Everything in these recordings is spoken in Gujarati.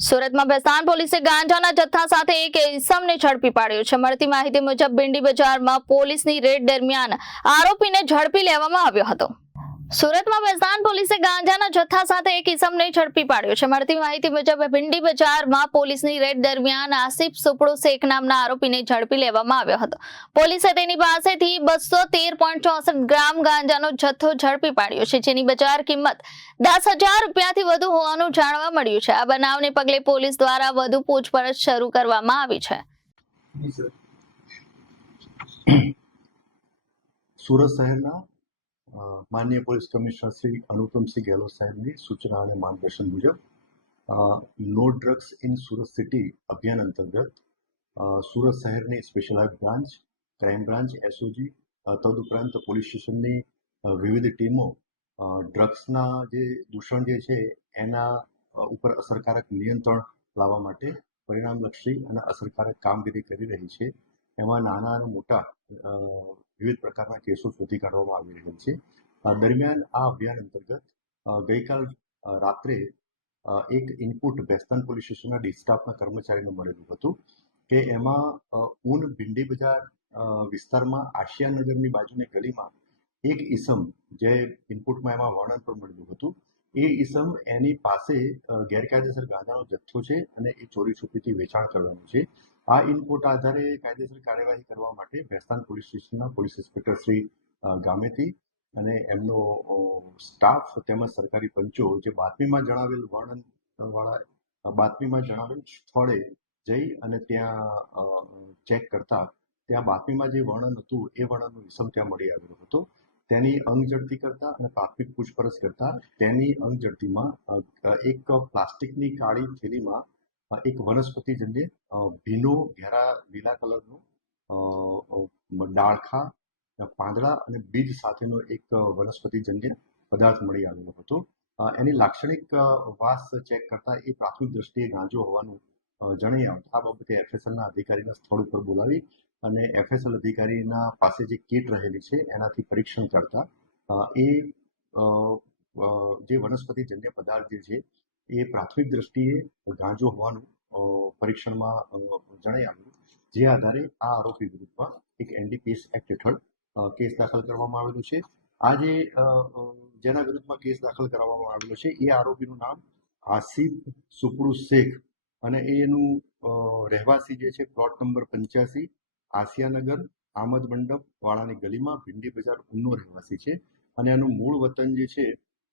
સુરતમાં ભેસ્તાન પોલીસે ગાંજાના જથ્થા સાથે એક ઇસમને ઝડપી પાડ્યો છે। મળતી માહિતી મુજબ ભીંડી બજારમાં પોલીસની રેડ દરમિયાન આરોપીને ઝડપી લેવામાં આવ્યો હતો। સુરતમાં ભેસ્તાન પોલીસે ગાંજાના જથ્થા સાથે એક ઇસમને ઝડપી પાડ્યો છે। મળતી માહિતી મુજબ ભીંડી બજારમાં પોલીસની રેડ દરમિયાન આસિફ સુપડુ શેખ નામના આરોપીને ઝડપી લેવામાં આવ્યો હતો। પોલીસે તેની પાસેથી 213.64 ગ્રામ ગાંજાનો જથ્થો ઝડપી પાડ્યો છે, જેની બજાર કિંમત 10,000 રૂપિયાથી વધુ હોવાનું જાણવા મળ્યું છે। આ બનાવને પગલે પોલીસ દ્વારા વધુ પૂછપરછ શરૂ કરવામાં આવી છે। સુરત શહેરના માનનીય પોલીસ કમિશનર શ્રી અનુપમસિંહ ગેહલોત સાહેબની સૂચના અને માર્ગદર્શન મુજબ no drugs in Surat city અભિયાન અંતર્ગત સુરત શહેરની specialise branch, crime branch, SOG તદુપરાંત પોલીસ સ્ટેશનની વિવિધ ટીમો ડ્રગ્સના જે દૂષણ જે છે એના ઉપર અસરકારક નિયંત્રણ લાવવા માટે પરિણામલક્ષી અને અસરકારક કામગીરી કરી રહી છે। એમાં નાના અને મોટા વિવિધ પ્રકારના કેસો શોધી કાઢવામાં આવી રહ્યા છે। દરમિયાન આ અભિયાન અંતર્ગત ગઈકાલ રાત્રે એક ઇનપુટ ભેસ્તાન પોલીસ સ્ટેશનના ડિસ્ટાફના કર્મચારીને મળેલું હતું કે એમાં ઊન ભીંડી બજાર વિસ્તારમાં આશિયાનગરની બાજુની ગલીમાં એક ઈસમ, જે ઇનપુટમાં એમાં વર્ણન પણ મળ્યું હતું, એ ઈસમ એની પાસે ગેરકાયદેસર ગાંજાનો જથ્થો છે અને એ ચોરી છુપીથી વેચાણ કરવાનું છે। આ ઇનપુટ આધારે કાયદેસર કાર્યવાહી કરવા માટે ભેસ્તાન પોલીસ સ્ટેશનના પોલીસ ઇન્સ્પેક્ટર શ્રી ગામેતી અને એમનો સ્ટાફ તેમજ સરકારી પંચો જે બાતમીમાં જણાવેલ સ્થળે જઈ અને ત્યાં ચેક કરતા ત્યાં બાતમીમાં જે વર્ણન હતું એ વર્ણનનું ઇસમ ત્યાં મળી આવ્યો હતો। તેની અંગ ઝડપી કરતા અને પ્રાથમિક પૂછપરછ કરતા તેની અંગ ઝડપીમાં એક પ્લાસ્ટિકની કાળી થેલીમાં એક વનસ્પતિજન્ય ભીનો ઘેરા લીલા કલરનો ડાળખા, પાંદડા અને બીજ સાથેનો એક વનસ્પતિજન્ય પદાર્થ મળી આવ્યો હતો। એની લાક્ષણિક વાસ ચેક કરતા એ પ્રાથમિક દ્રષ્ટિએ ગાંજો હોવાનું જણાઈ આવતા આ બાબતે એફએસએલના અધિકારીના સ્થળ ઉપર બોલાવી અને એફએસએલ અધિકારીના પાસે જે કીટ રહેલી છે એનાથી પરીક્ષણ કરતા એ જે વનસ્પતિજન્ય પદાર્થ જે છે એ પ્રાથમિક દ્રષ્ટિએ ગાંજો હોવાનું પરીક્ષણમાં જણાઈ આવ્યું, જે આધારે આ આરોપી વિરુદ્ધમાં એક એનડીપીએસ એક્ટ હેઠળ કેસ દાખલ કરવામાં આવેલું છે। આ જેના વિરુદ્ધમાં કેસ દાખલ કરવામાં આવેલો છે એ આરોપીનું નામ આસિફ સુપડુ શેખ અને એનું રહેવાસી જે છે પ્લોટ નંબર 85 આસિયાનગર આમદ મંડપ વાળાની ગલીમાં ભીંડી બજાર ઊનનો રહેવાસી છે અને એનું મૂળ વતન જે છે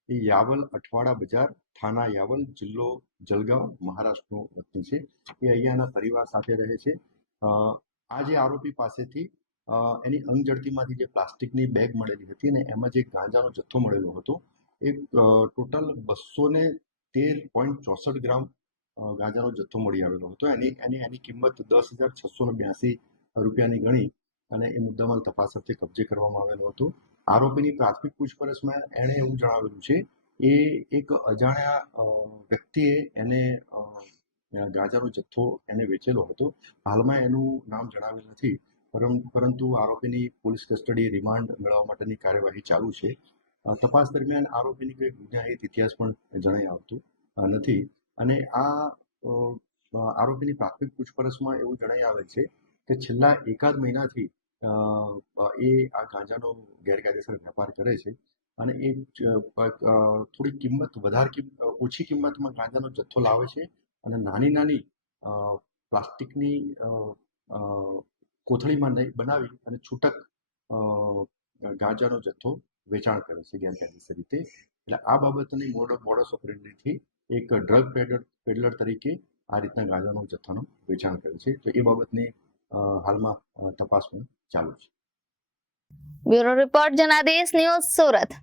એ યાવલ અઠવાડા બજાર, થાના યાવલ, જિલ્લો જલગાંવ, મહારાષ્ટ્રનો વતની છે। એ અહીંયાના પરિવાર સાથે રહે છે। આ જે આરોપી પાસેથી એની અંગ ઝડપીમાંથી જે પ્લાસ્ટિકની બેગ મળેલી હતી અને એમાં જે ગાંજાનો જથ્થો મળેલો હતો એ ટોટલ 213.64 ગ્રામ ગાંજાનો જથ્થો મળી આવેલો હતો। એની કિંમત 10,682 રૂપિયાની ગણી અને એ મુદ્દામાલ તપાસ અર્થે કબજે કરવામાં આવેલો હતો। આરોપીની પ્રાથમિક પૂછપરછમાં એણે એવું જણાવેલું છે એ એક અજાણ્યા વ્યક્તિએ એને ગાંજાનો જથ્થો એને વેચેલો હતો। હાલમાં એનું નામ જણાવેલ નથી, પરંતુ આરોપીની પોલીસ કસ્ટડી રિમાન્ડ મેળવવા માટેની કાર્યવાહી ચાલુ છે। તપાસ દરમિયાન આરોપીની કોઈ ગુનાહિત ઇતિહાસ પણ જણાઈ આવતું નથી અને આ આરોપીની પ્રાથમિક પૂછપરછમાં એવું જણાઈ આવે છે કે છેલ્લા એકાદ મહિનાથી એ આ ગાંજાનો ગેરકાયદેસર વેપાર કરે છે અને એ થોડી ઓછી કિંમતમાં ગાંજાનો જથ્થો લાવે છે અને નાની પ્લાસ્ટિકની કોથળીમાં બનાવી અને છૂટક ગાંજાનો જથ્થો વેચાણ કરે છે ગેરકાયદેસર રીતે। એટલે આ બાબતની મોડસ ઓપરેન્ડીથી એક ડ્રગ પેડલર તરીકે આ રીતના ગાંજાનો જથ્થાનું વેચાણ કરે છે। તો એ બાબતની હાલમાં તપાસ પણ ચાલુ છે। Bureau report Janadesh news, Surat.